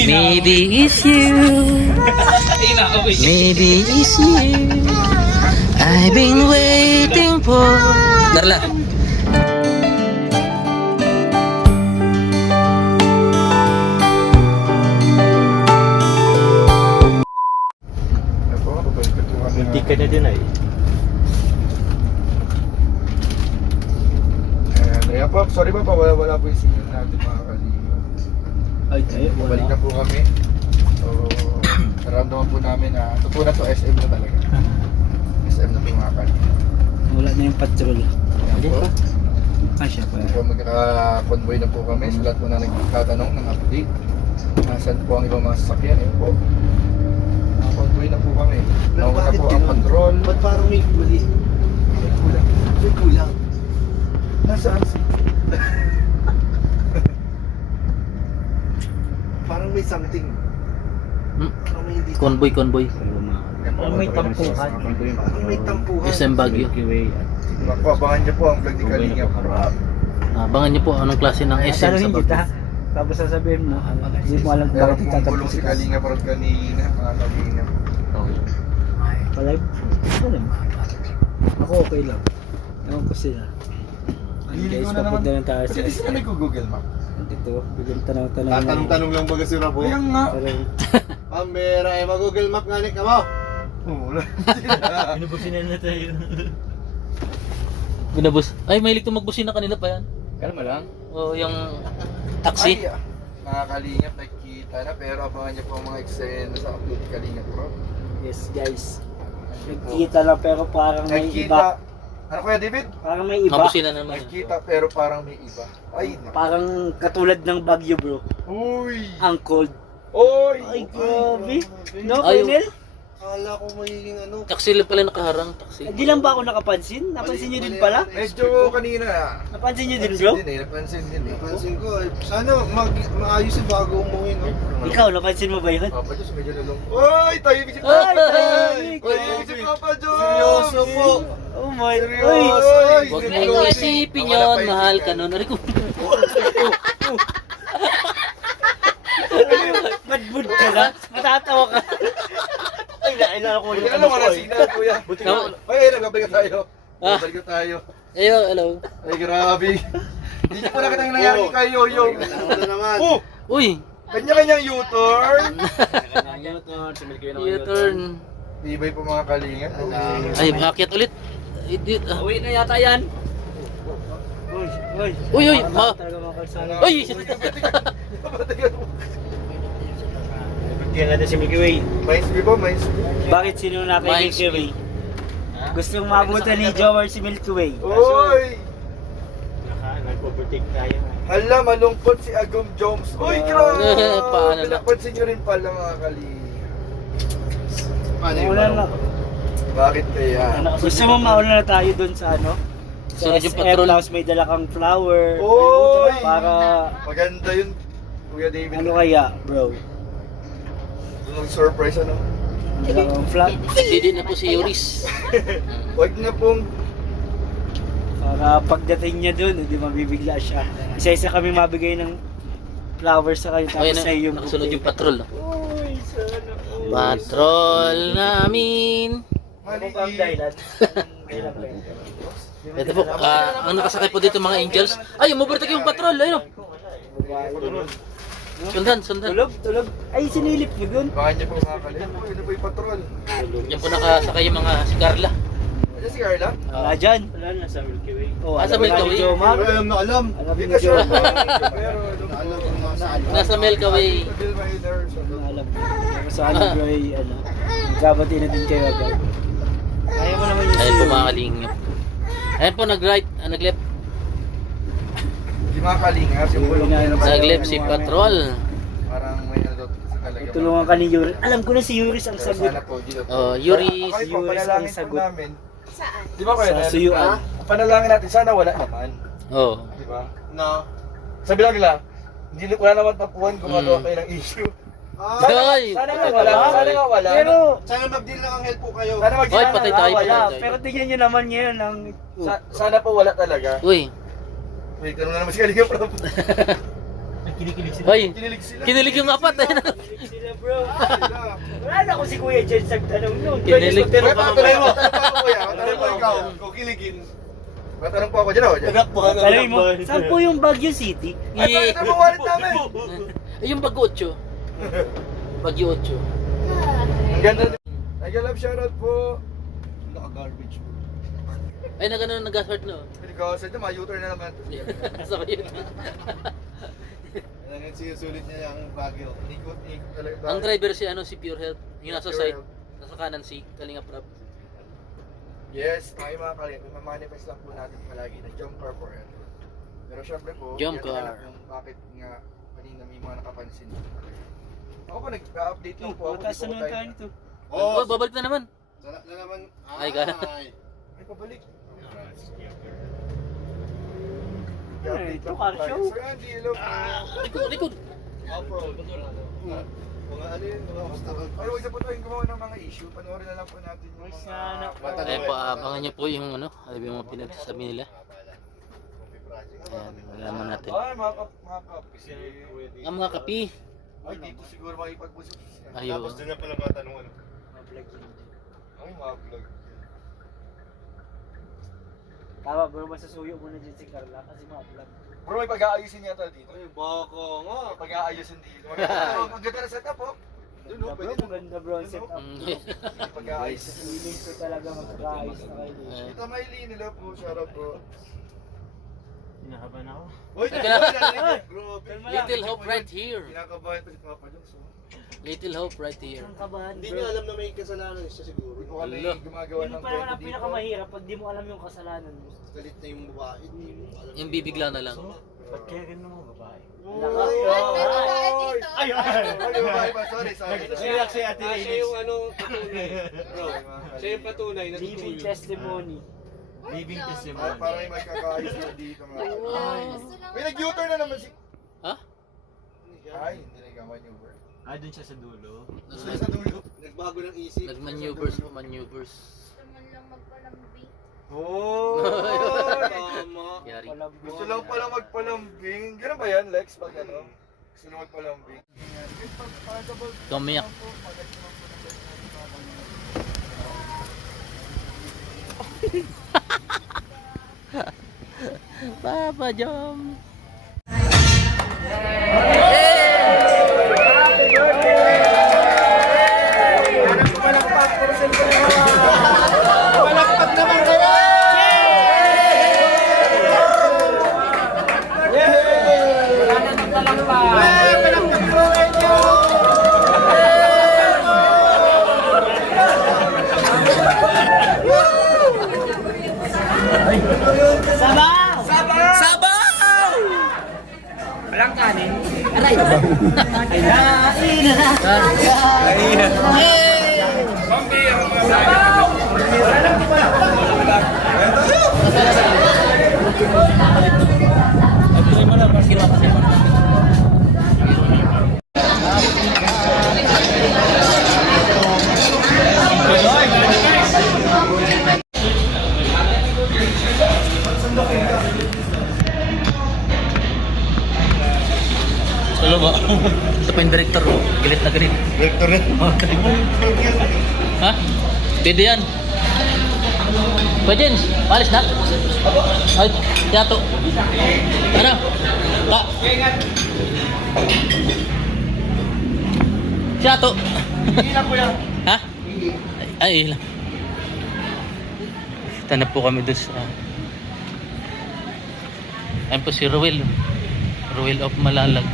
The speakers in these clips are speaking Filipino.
Maybe it's you. Maybe it's you. I've been waiting for. Darla. Hindi ka na din ay. Ayan po, sorry po, wala po yung signal natin mga kalingap. Ay, Balik na po kami. So, naramdaman po namin na ito po na to SM na talaga. SM na po mga kalingap. Wala na yung patrol. Ayan po. Siya pa. So, magkaka-convoy na po kami. Sa lahat po na nagtatanong ng update. Nasaan po ang ibang mga sasakyan. Ayan po. Convoy na po kami. Nauna po ang patrol. Ba't parang may huli? May kulang. May kulang. Nasaan si? Parang may something. Parang may hindi. Convoy. Parang may tampuhan. Parang may tampuhan. SM Baguio. Ako, abangan niyo po ang vlog ni Kalingap. Abangan niyo po anong klase ng SM sa Tanungin Baguio. kita. Tapos sasabihin mo, hindi mo alam kung Meron bakit pong tatanong gulong si Kalingap parang kanina, mga Kalingap. Palive? Alam. Ako okay lang. Ewan ko sila. Ay Hindi guys, ko na naman. papunta na tayo sa Kasi sila nag-google map. dito. Bigyan tanong-tanong. Tatanong-tanong lang baga si Rabo. Kaya nga. Pambera eh, mag-google map nga ni ka mo. Wala. Pinubusin na tayo. Binabus. Ay, mahilig to magbusin na kanila pa yan. Kalma lang. O yung taxi. Ay, mga Kalingap, nakikita na. Pero abangan niyo po ang mga eksena sa upload ni Kalingap bro. Yes guys. Nagkita lang pero parang may iba. Nakikita. Ano kaya David? Parang may iba. Mabusin na naman. Nakikita pero parang may iba. Ay, Parang katulad ng Baguio bro. Uy! Ang cold. Oy! Ay grabe. No, Ay, Colonel? Akala ko magiging ano. Taxi lang pala nakaharang. Taxi. Hindi lang ba ako nakapansin? Napansin niyo din pala? Medyo kanina. Napansin niyo din bro? Napansin din eh. Napansin ko, sana maayos yung bago umuwi, no? Ikaw, napansin mo ba yun? Papa Diyos, medyo nalong. Oy! Tayo si Ay, Papa! ay, Oy, si Papa Diyos! Seryoso po. Oh my Seryoso! Oy! Huwag na yung isipin yun. Mahal ka nun. Aray ko. Bad mood ka na? Matatawa ka. Ay, nailan ako Buti ka lang wala signal, kuya. Buti ka- Ay, nagbabalik tayo. Ah. Nagbabalik tayo. Ayo, hello. Ay, grabe. Hindi niyo pala kita yung nangyari kay Yoyo. Ano naman? Oh! Uy, Kanya-kanyang U-turn. U-turn. Ibay po mga kalingat. Ay, akyat ulit. Idiot. Ah. Uwi na yata yan. Uy, Uy, uy. talaga mga kalsada. Uy! Kaya natin si Milky Way. Mainsby po, Mainsby. Bakit sino na kay Milky Way? Gustong mabutan ni Jomar si Milky Way. Uy! Nag-overtake tayo. Hala, malungkot si Agum Jones. Uy, grabe! Paano na? Napansin nyo rin pala mga kalingat. Paano yung Wala na. malungkot? Bakit kaya? Gusto mo mauna na tayo dun sa ano? Sa Sunod yung SM, patrol. tapos may dala kang flower. Uy! Para Maganda yun, Kuya David. ano kaya, bro? Anong surprise ano? Dala kang flower. Hindi na po si Yoris. Huwag na pong Para pagdating niya dun, hindi mabibigla siya. Isa-isa kami mabigay ng flowers sa kanya, Ayun tapos na, sa'yo yung nakasunod yung patrol. No? Uy, sana. Patrol namin. Ano pa ang dahilan? Ito po, ang nakasakay po dito mga angels. Ay, umubertak yung patrol. Ayun. Sundan. Tulog. Ay, sinilip niyo dun. baka niya po mga kalingat. Uy, ano po yung patrol? Yan po nakasakay yung mga si Carla. Ano si Carla? Wala dyan. Wala na sa Milky Way. Oh, Ah, sa alam Milky nga ni Way? Jomar. Alam na alam. Alam Hindi ni ka sure Jomar. po. Pero Alam ko nasa alam. Nasa Milky Way. Bill Miner. Alam. Sa ano bro, ano. Gabati na din kayo agad. Kaya mo naman yung Ayun po mga kalingap. Ayun po nag-right, nag-left. Di mga kalingat. Yung bulong niya naman. Nag-left si patrol. Parang may ano sa talaga. Tulungan ka ni Yuris. Alam ko na si Yuris ang Pero sagot. sana po, dito po. Oh, Yuris. Ako po, Yuris panalangin ang sagot. po namin. Saan? Di ba kaya Sa suyuan. Panalangin natin, sana wala naman. Oh. Di ba? Na, sabi lang nila, hindi wala naman tapuan gumagawa kayo ng issue. Hoy! Sana nga wala. Sana nga wala. Pero, Sana mag-deal lang ang help po kayo. sana Hoy, patay tayo. wala. patay tayo. Pero tingnan nyo naman ngayon ang... Sana po wala talaga. Uy, Wait, ano na naman si Kalinga Prab? kinikilig sila. Hoy, Kinilig sila. kinilig yung apat. Kinilig sila bro. Sila. Wala na ko si Kuya Jen sa tanong nun. Kinilig. Kuya, matanong mo kuya. Matanong mo ikaw. Kung kiligin. Matanong po ako dyan ako. Alam mo, saan po yung Baguio City? Ay, bakit ang mawalit namin? Yung Baguio 8. Baguio 8. Ang ganda din. Nag-love shoutout po. Naka-garbage po. Ay, nag-heart no. Hindi ko sa ito, ma-U-turn na naman. Sa yun. Kailangan sinusulit niya yung Baguio. Ikot talaga. Ang driver si ano si Pure Health, yung nasa Pure side, Health. nasa kanan si Kalinga Prab. Yes, tayo mga kalit. Mamanifest lang po natin palagi na jump car forever. Pero syempre po, Jump yan car. alam yung bakit nga kanina may mga nakapansin. Ako po nag-update lang po ako. Taas Di po naman tayo nito. Oh, babalik na naman. Sana na naman. Ay, ka. Ay, pabalik. Ay, ito, car show. Sir Andy, hello po. Likod. Mga ano yun, mga obstacle. Ay, huwag na po tayong gumawa ng mga issue. Panoorin na lang po natin yung Ay, mga... sana po. Ayan po, abangan niyo po yung ano, alam yung mga pinagsasabi nila. Ayan, alaman natin. Ay, mga kap. Ang mga kapi. Ay, dito siguro makipag-busog. Ayun. Tapos doon na pala matanong ano. Mablog yun. Ay, mga vlog. Tama bro, masasuyo muna dyan si Carla kasi mablog. Bro, may pag-aayusin yata dito. Ay, baka nga. May pag-aayusin dito. Ang ganda na setup, oh. Ganda bro, maganda bro ang setup. Mm. May pag-aayos. Feeling ko talaga magkakaayos na kayo dito. Ayan. Ito may nila po, shoutout po. Hinahaban ako. Uy, grabe. Little hope right here. Kinakabahan pa si Papa Jones, oh. Little hope right here. Ang kabahan Hindi bro. niya alam na may kasalanan siya siguro. Hindi ko kami Ala. gumagawa Yun ng pa naman kwento ang dito. pinakamahirap pag di mo alam yung kasalanan mo. Galit na yung babae. Hindi mo alam. Yung bibigla na lang. Ba't kaya ganun mga babae? Oy! Ay, Ay, babae pa, sorry. si Ate Siya yung ano, patunay. Bro, siya yung patunay na Living tutuyo. testimony. Living Ay, testimony. parang may magkakaayos na dito mga Ay. May nag-U-turn na naman si... Ha? Ay, hindi nag-maneuver. Ah, dun siya sa dulo. Nasa sa dulo. Nagbago ng isip. Nag-maneuvers po, maneuvers. Naman lang magpalambing. Oh! Tama. Yari. Gusto lang pala magpalambing. Ganun ba yan, Lex? Pag ano? Gusto lang magpalambing. Tumiyak. Papa Jom. Hello ba? Ito pa yung director. Galit na galit. Director rin. Ha? Pwede yan. Pwede yan. Palis na. Ay, yato. Ano? Ta. Yato. Ha? Ay, ilang. Tanap po kami doon sa... Ayun po si Ruel. Ruel of Malalag.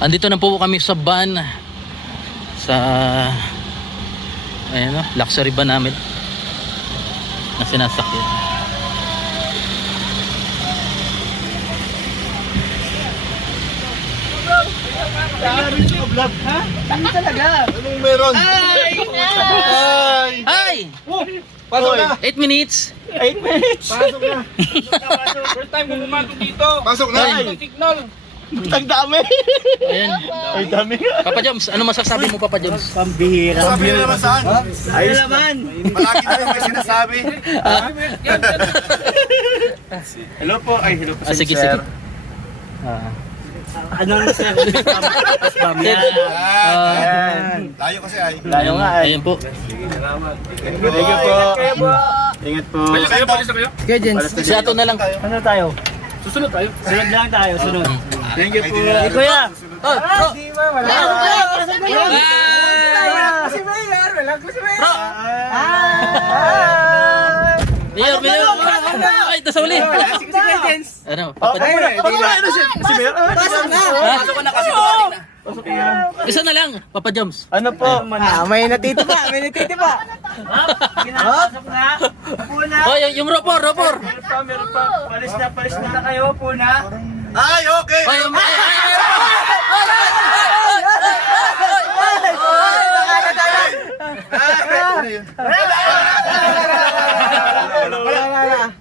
Andito na po kami sa van sa ayun no, luxury van namin na sinasakyan. Anong meron? Hi! Pasok na! 8 minutes. 8 minutes! Pasok na! First time ko pumatong dito. Pasok na! Ay. Signal! Ang dami. Ayan. Ay, dami. Papa Joms, ano masasabi mo Papa Joms? Pambihira. Sabi nyo naman saan? Ayos naman. Palagi na lang may sinasabi. Hello po. Ay, hello po Ah, sige, sige. Anong sir? Spam yan. Tayo kasi ay. Layo nga ay. Ayan po. Thank you po. Ingat po. Kayo po, kayo. Kaya Jens, si Ato na lang. Ano tayo? Susunod tayo. Sunod lang tayo, sunod. Thank you po. Eh, kuya! Oh, bro! Mayor, Mayor! Ay, ito sa uli! Ano, Papa Joms? Si Mayor? Pasok na kasi isa na lang, Papa Joms. Ano po? May natito pa, may natito pa. Pinapasok na? Puna! Oh, yung ropor, ropor! Meron pa. Palis na kayo, puna. Ay, okay. Oh, yung...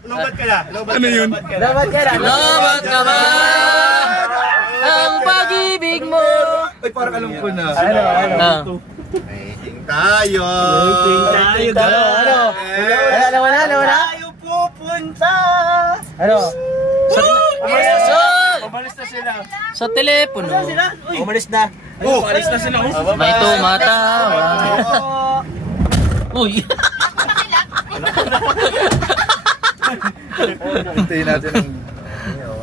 Lobat ka na. Ano yun? Dapat ka na. Lobat ka ba? Ang pag-ibig mo! Ay, parang alam ko na. Ah. Waiting tayo. Tayo, Ano? Wala. Tayo pupunta. Ano? Umalis na sila. Sa telepono. Umalis na. Oh, alis na sila. May tumatawa. Uy! Hintayin natin ang...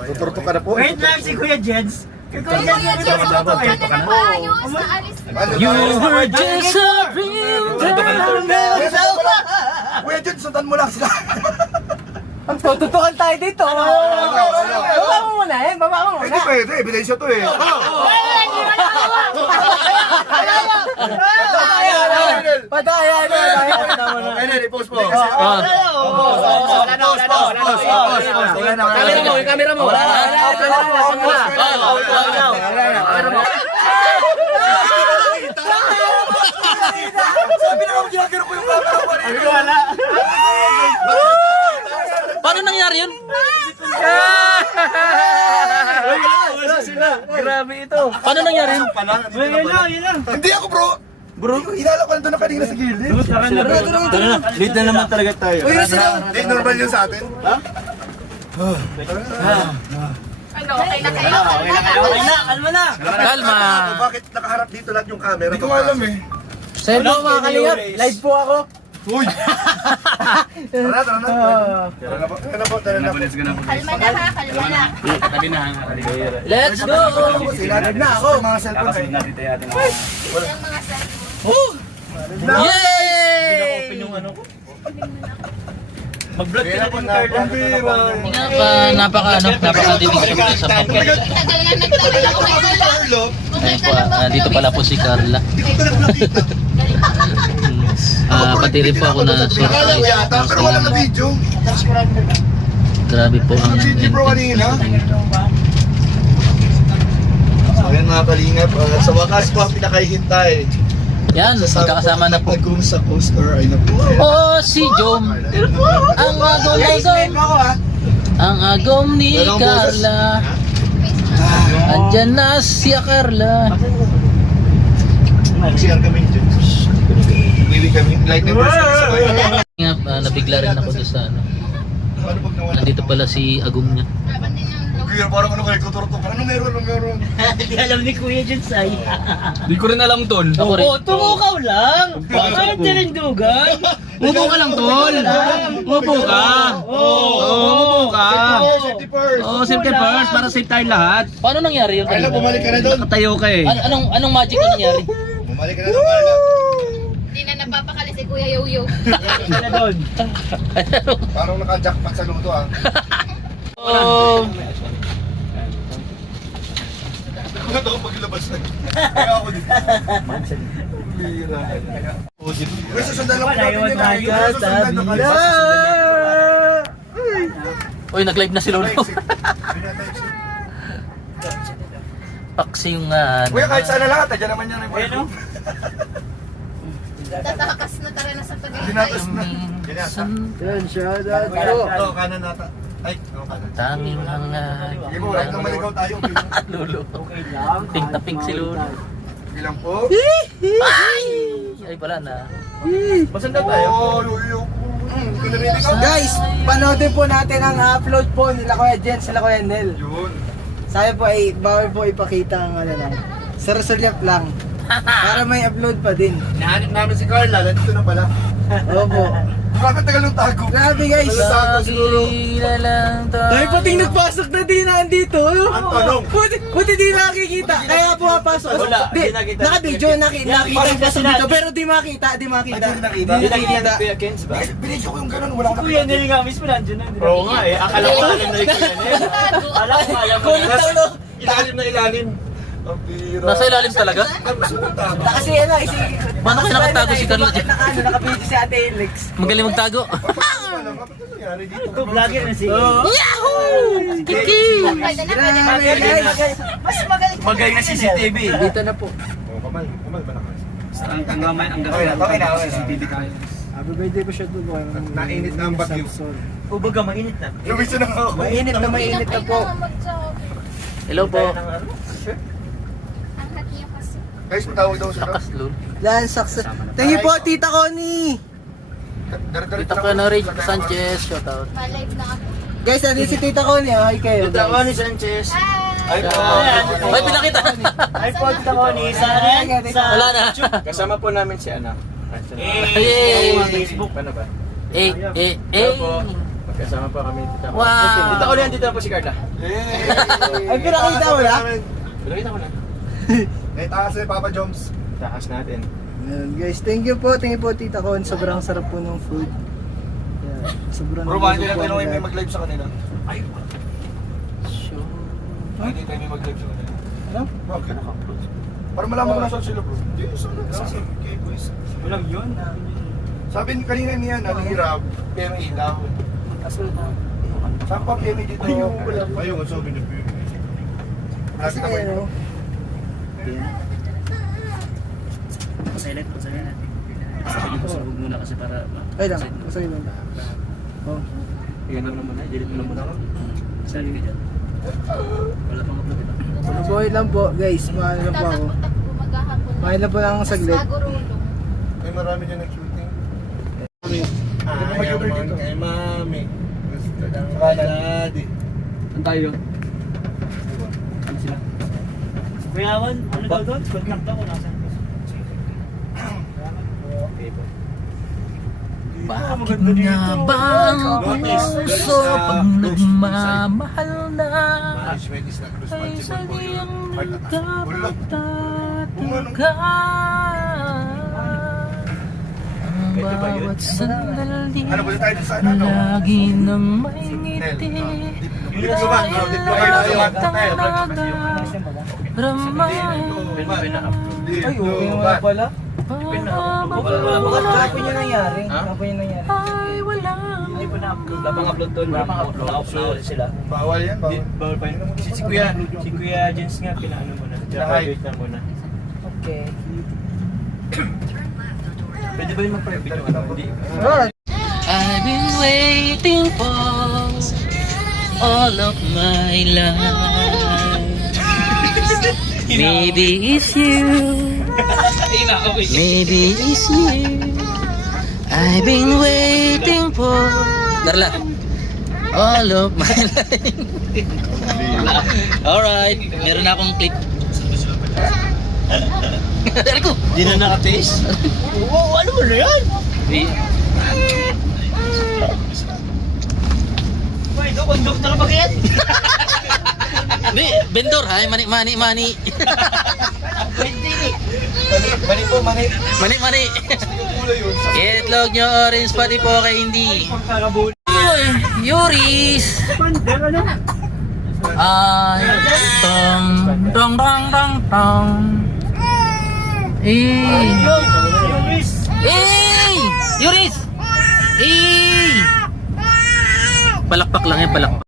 Tuturtok ka na po. Wait lang si Kuya Jens. Kuya Jens, umupo ka na ng maayos. Naalis na. You were just a dream. Kuya Jun, sundan mo lang sila. Ang tututukan tayo dito. Baba mo muna eh. Baba mo muna. Hindi pwede, ebidensya to eh. Pataya. Ayun na, i-post po. Ah. Camera mo. Sabi na ako, ginagano ko yung camera ko. Wala. Paano nangyari yun? Wala sila. Grabe ito. Paano nangyari yun? Yun lang. Hindi ako bro. Bro, inala ko na doon na kanina sa gilid. Tara na. Late na naman talaga tayo. Uy, hindi normal yun sa atin. Ano, okay na kayo? Okay na, kalma na. Kalma. Bakit nakaharap dito lahat yung camera? Hindi ko alam eh. Sa'yo po mga kalingap. Live po ako. Uy! Tara na. Tara na po. Kalma na ha, kalma na. Let's go! Sinagad na ako. Mga cellphone kayo. Yung mga sa... Yay! Mag-vlog ka na din, Carla. Napaka-dinig sa mga Tagal nga nagtagal ako kay Carla. Ayun po, dito pala po si Carla. Pati rin po ako na Akala ko yata, pero wala na video. Grabe po ang Nag-GG bro kanina. So yan mga kalingap, sa wakas po ang pinakahihintay. Yan, magkakasama na po. Nagkung sa poster ay na po. Oh, si Jom. Ang agom ni Carla. Andyan na si Carla. Mag-share kami dyan. Bili kami, like na person. Nabigla rin ako doon sa ano. Paano pag nawala? Nandito pala si agom niya. Laban din yung look. Kaya parang ano kayo, tuturtok ka. Ano meron? Hindi alam ni Kuya Jens ay. Di ko rin alam, tol. Ako rin. Tumukaw lang. Bakit tinindugan? Upo ka lang, tol. Upo ka. Upo ka. Safety first. Oh, safety first para safe tayo lahat. Paano nangyari yun? Carla, bumalik ka na doon. Nakatayo ka eh. Anong magic na nangyari? Bumalik ka na doon, Carla. Hindi na napapakali si Kuya Yoyo. Isa na doon. Parang naka-jackpot sa luto ah. Oh, Ano ako paglabas na? Kaya ako dito. Uy, susundan lang po natin Naiwan yun. tayo. Susundan na kayo. Uy, nag-live na si Lolo. Paksi yung Kuya, kahit saan na lahat, dyan naman yan. Bueno. Tatakas na tara na sa Ginatas Tagaytay. na. Yan, shout out. Ito, kanan nata. Ay, ano ka na? Tanging hangal. Sige po, kahit na maligaw tayo. Lolo. Okay lang. Pink na pink si Lolo. Ilang po? Ay pala na. Basan na tayo? Oo, luyo po. Hindi ko narinig ka. Guys, panoodin po natin ang upload po nila Kuya Jen, sila Kuya Nel. Yun. Sabi po ay bawal po ipakita ang ano lang. Sa Resolve lang. Para may upload pa din. Nahanip namin si Carla, nandito na pala. Opo. Bakit tagal ng tago? Grabe guys. Tago siguro. Lagila lang tayo. Dahil pating nagpasok na di na andito. Ang tanong. Buti di nakikita. Kaya pumapasok. Wala, Di, di nakita. naka-video, nakita yung pasok dito. Pero di makita, di makita. Hindi nakikita ni Kuya Kenz ba? Binidyo ko yung ganun, wala Si Kuya Nel nga mismo nandiyan na. Oo nga eh, akala ko alam na yung Kuya Nel. Alam ko, alam ko. Ilalim na ilalim. Ang bira. Nasa ilalim talaga? Kasi ano, Paano kayo nakatago si Carlo dyan? Naka-video si Ate Alex. Magaling magtago. Ito, vlogger na si... Yahoo! Kiki! Pwede na, pwede na. Mas magaling. Magaling na CCTV. Dito na po. Oh, kamal ba na kayo? Ang gamay, ang Okay na, okay na, okay na. CCTV tayo. Happy birthday po siya doon. Nainit na ang bagyo. O baga, mainit na. Lumisa na ako. Mainit na mainit na po. Hello po. Ang hati niya kasi. Guys, matawag daw sa Lakas Lolo. Lan, success. Thank you po, Tita Connie. Kita ko na Rage Sanchez. Shoutout. Ma-live na ako. Guys, ano si Tita Connie? Hi kayo. Tita guys. Connie Sanchez. Hi! Ay, pinakita. Ay po, Tita Connie, sa ano yan? Sa... Wala na. Kasama po namin si Ana. Yay! Facebook. Paano ba? Eh. Magkasama pa kami Tita Connie. Wow. Tita Connie, andito na po si Carla. Ay, pinakita mo na? Pinakita ko na. Naitakas na Papa Joms. Takas natin. Ayan, guys, thank you po Tita Con. Sobrang sarap po ng food. Yeah, sobrang Bro, bakit niluluto nila po tinawin nila. may mag-live sa kanila? Ay, Sure. Ay, hindi tayo may mag-live sa kanila. Ano? Bakit? Para malaman ko nasa sila bro. Hindi, saan? Okay, boys. Walang yun. Sabi kanina niya, nalihirap, pero ilaw. Saan pa PMA dito? Ayun, sabi niya PMA. Kasi ano, Silent natin. Sabi ko sa huwag muna kasi para... ay lang, masaya lang. Oh. yan na naman eh. Delete mo na muna. Sabi ka dyan. Wala pang upload ito. Mabuhay lang po, guys. Mahal lang po ako. Tatakbo-takbo maghahapon. Mahal lang po lang ang saglit. Bago rulong. Ay, marami dyan nag-shooting. Ayaw naman kay Mami. Gusto lang Saka na. daddy. Saan tayo? Ano sila? Kuya Awan, ano daw doon? Contact daw kung nasan. Bakit nga ba ang puso pag nagmamahal na Management is not ay responsible for your sadyang heart attack. Ulog. nagkapagtatangka ang bawat sandali Ano ba tayo sa ano? lagi nang may ngiti Ay, okay naman pala. Kapag niya nangyari. Kapag niya nangyari. Ay wala Hindi pa na-upload. Wala pang upload doon. Wala pang upload sila. Bawal yan, bawal. Bawal pa yun. Si Kuya Jens nga, pinaano mo na. Private na muna. Okay. Pwede ba yung mag-private yung ano? Hindi. Oh, I've been waiting for all of my life. Maybe it's you. Maybe it's you. I've been waiting for Darla. All of my life. Alright, meron na akong clip. Dari ko. Di na naka-taste? Oo, ano mo na yan? Wait, conductor ba kaya? Di, vendor ha, mani. Mani po, mani. Mani. Kulay yun. Itlog nyo orange pati po kay hindi. Pagkakabuli. Uy, Yuris! Pander, ano? Ay, tong. Yuris! Palakpak lang yan, palakpak.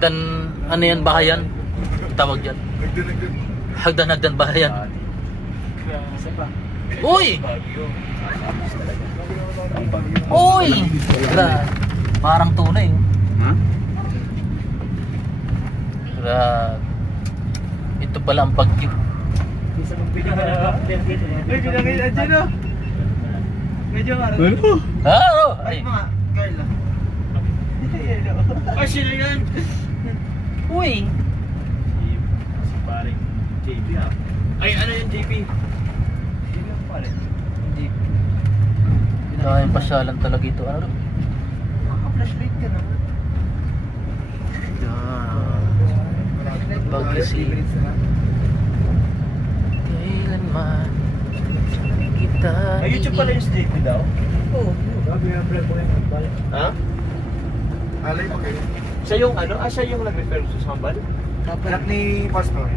Hagdan, ano yan, bahayan? Tawag dyan. Hagdan bahayan. Isa pa. Uy! Uy! Parang tunay. Ha? Ito pala ang Bagyo. Isa mong video ka na. Medyo nakita dyan o. Medyo nga. Ay! Mga girl lang. Oh, sino yan? Uy! Si paring JP ah. Ay, ano yung JP? Sino yung pare? Hindi. Pinakayang pasyalan talaga ito. Ano? Naka-flashlight ka naman. Bagyo City. Kailanman kita Ay, YouTube pala yung JP daw? Oo. Ha? Alay pa kayo. Siya yung ano? Siya yung nag-refer sa Sambal? Dapat Anak ni Pastor.